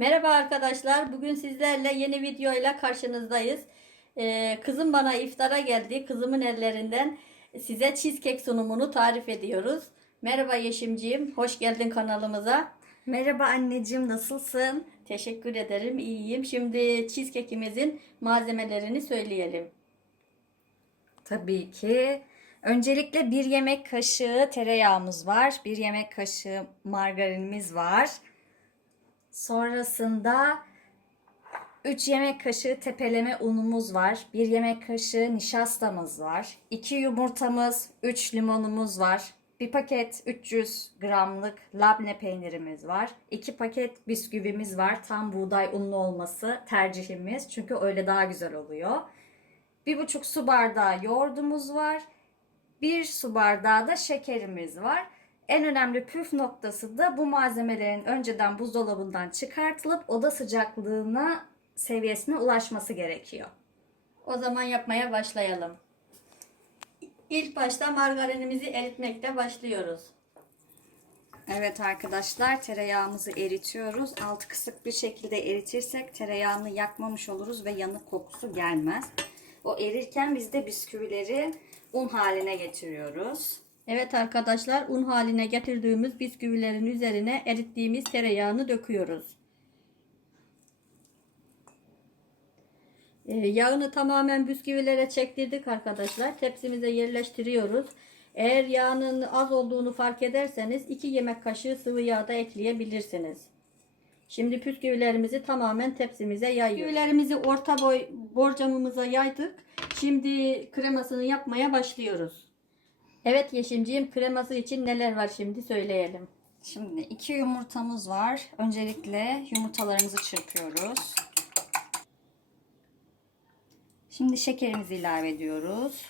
Merhaba arkadaşlar. Bugün sizlerle yeni videoyla karşınızdayız. Ee, kızım bana iftara geldi. Kızımın ellerinden size cheesecake sunumunu tarif ediyoruz. Merhaba Yeşimciğim. Hoş geldin kanalımıza. Merhaba anneciğim nasılsın? Teşekkür ederim. İyiyim. Şimdi cheesecake'imizin malzemelerini söyleyelim. Tabii ki. Öncelikle bir yemek kaşığı tereyağımız var. Bir yemek kaşığı margarinimiz var. Sonrasında 3 yemek kaşığı tepeleme unumuz var. 1 yemek kaşığı nişastamız var. 2 yumurtamız, 3 limonumuz var. 1 paket 300 gramlık labne peynirimiz var. 2 paket bisküvimiz var. Tam buğday unlu olması tercihimiz. Çünkü öyle daha güzel oluyor. 1,5 su bardağı yoğurdumuz var. 1 su bardağı da şekerimiz var. En önemli püf noktası da bu malzemelerin önceden buzdolabından çıkartılıp oda sıcaklığına seviyesine ulaşması gerekiyor. O zaman yapmaya başlayalım. İlk başta margarinimizi eritmekte başlıyoruz. Evet arkadaşlar tereyağımızı eritiyoruz. Altı kısık bir şekilde eritirsek tereyağını yakmamış oluruz ve yanık kokusu gelmez. O erirken biz de bisküvileri un haline getiriyoruz. Evet arkadaşlar un haline getirdiğimiz bisküvilerin üzerine erittiğimiz tereyağını döküyoruz. Ee, yağını tamamen bisküvilere çektirdik arkadaşlar. Tepsimize yerleştiriyoruz. Eğer yağının az olduğunu fark ederseniz 2 yemek kaşığı sıvı yağ da ekleyebilirsiniz. Şimdi püsküvilerimizi tamamen tepsimize yayıyoruz. Püsküvilerimizi orta boy borcamımıza yaydık. Şimdi kremasını yapmaya başlıyoruz. Evet Yeşimciğim kreması için neler var şimdi söyleyelim. Şimdi iki yumurtamız var. Öncelikle yumurtalarımızı çırpıyoruz. Şimdi şekerimizi ilave ediyoruz.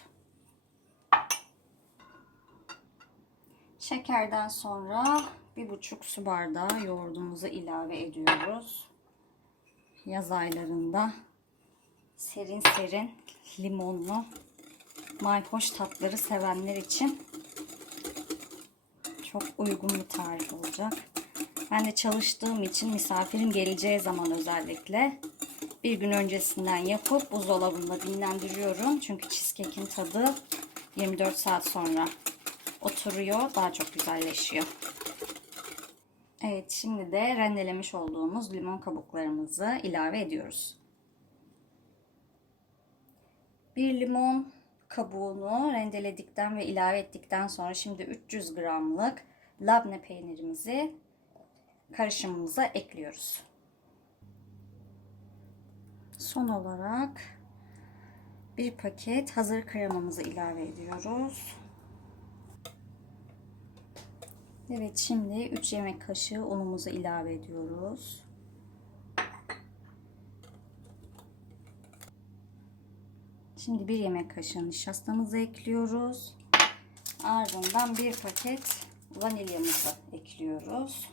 Şekerden sonra bir buçuk su bardağı yoğurdumuzu ilave ediyoruz. Yaz aylarında serin serin limonlu mayhoş tatları sevenler için çok uygun bir tarif olacak. Ben de çalıştığım için misafirim geleceği zaman özellikle bir gün öncesinden yapıp buzdolabında dinlendiriyorum. Çünkü cheesecake'in tadı 24 saat sonra oturuyor. Daha çok güzelleşiyor. Evet şimdi de rendelemiş olduğumuz limon kabuklarımızı ilave ediyoruz. Bir limon kabuğunu rendeledikten ve ilave ettikten sonra şimdi 300 gramlık labne peynirimizi karışımımıza ekliyoruz. Son olarak bir paket hazır kremamızı ilave ediyoruz. Evet şimdi 3 yemek kaşığı unumuzu ilave ediyoruz. Şimdi bir yemek kaşığı nişastamızı ekliyoruz. Ardından bir paket vanilyamızı ekliyoruz.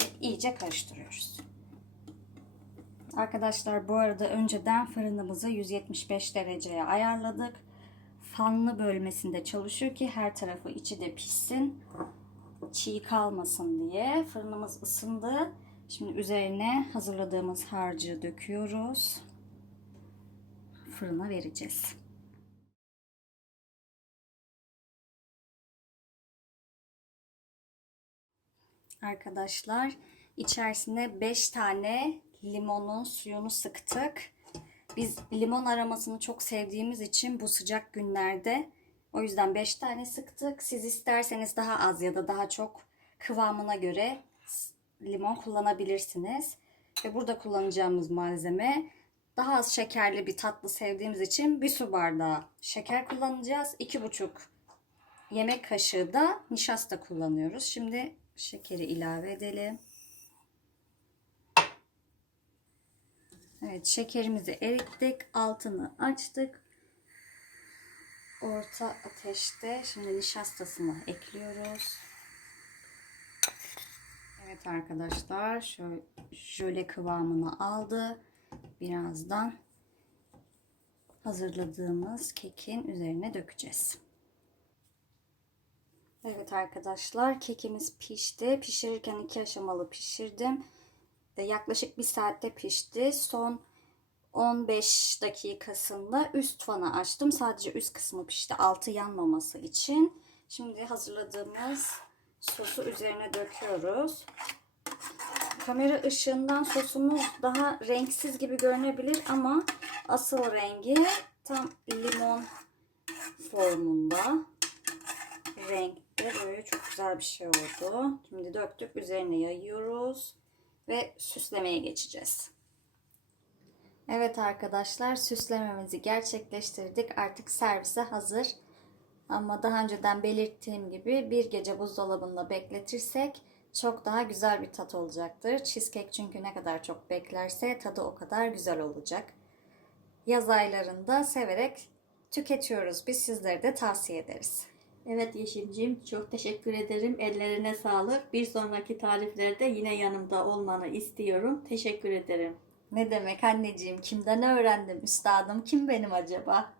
Ve iyice karıştırıyoruz. Arkadaşlar bu arada önceden fırınımızı 175 dereceye ayarladık. Fanlı bölmesinde çalışıyor ki her tarafı içi de pişsin. Çiğ kalmasın diye. Fırınımız ısındı. Şimdi üzerine hazırladığımız harcı döküyoruz. Fırına vereceğiz. Arkadaşlar içerisine 5 tane limonun suyunu sıktık. Biz limon aromasını çok sevdiğimiz için bu sıcak günlerde o yüzden 5 tane sıktık. Siz isterseniz daha az ya da daha çok kıvamına göre limon kullanabilirsiniz. Ve burada kullanacağımız malzeme daha az şekerli bir tatlı sevdiğimiz için bir su bardağı şeker kullanacağız. 2,5 yemek kaşığı da nişasta kullanıyoruz. Şimdi şekeri ilave edelim. Evet şekerimizi erittik. Altını açtık. Orta ateşte şimdi nişastasını ekliyoruz. Evet arkadaşlar şöyle jöle kıvamını aldı. Birazdan hazırladığımız kekin üzerine dökeceğiz. Evet arkadaşlar kekimiz pişti. Pişirirken iki aşamalı pişirdim. Yaklaşık bir saatte pişti. Son 15 dakikasında üst fanı açtım. Sadece üst kısmı pişti. Altı yanmaması için. Şimdi hazırladığımız sosu üzerine döküyoruz. Kamera ışığından sosumuz daha renksiz gibi görünebilir ama asıl rengi tam limon formunda renkte böyle çok güzel bir şey oldu. Şimdi döktük üzerine yayıyoruz ve süslemeye geçeceğiz. Evet arkadaşlar süslememizi gerçekleştirdik. Artık servise hazır. Ama daha önceden belirttiğim gibi bir gece buzdolabında bekletirsek çok daha güzel bir tat olacaktır. Cheesecake çünkü ne kadar çok beklerse tadı o kadar güzel olacak. Yaz aylarında severek tüketiyoruz. Biz sizlere de tavsiye ederiz. Evet Yeşimciğim çok teşekkür ederim. Ellerine sağlık. Bir sonraki tariflerde yine yanımda olmanı istiyorum. Teşekkür ederim. Ne demek anneciğim? Kimden öğrendim üstadım? Kim benim acaba?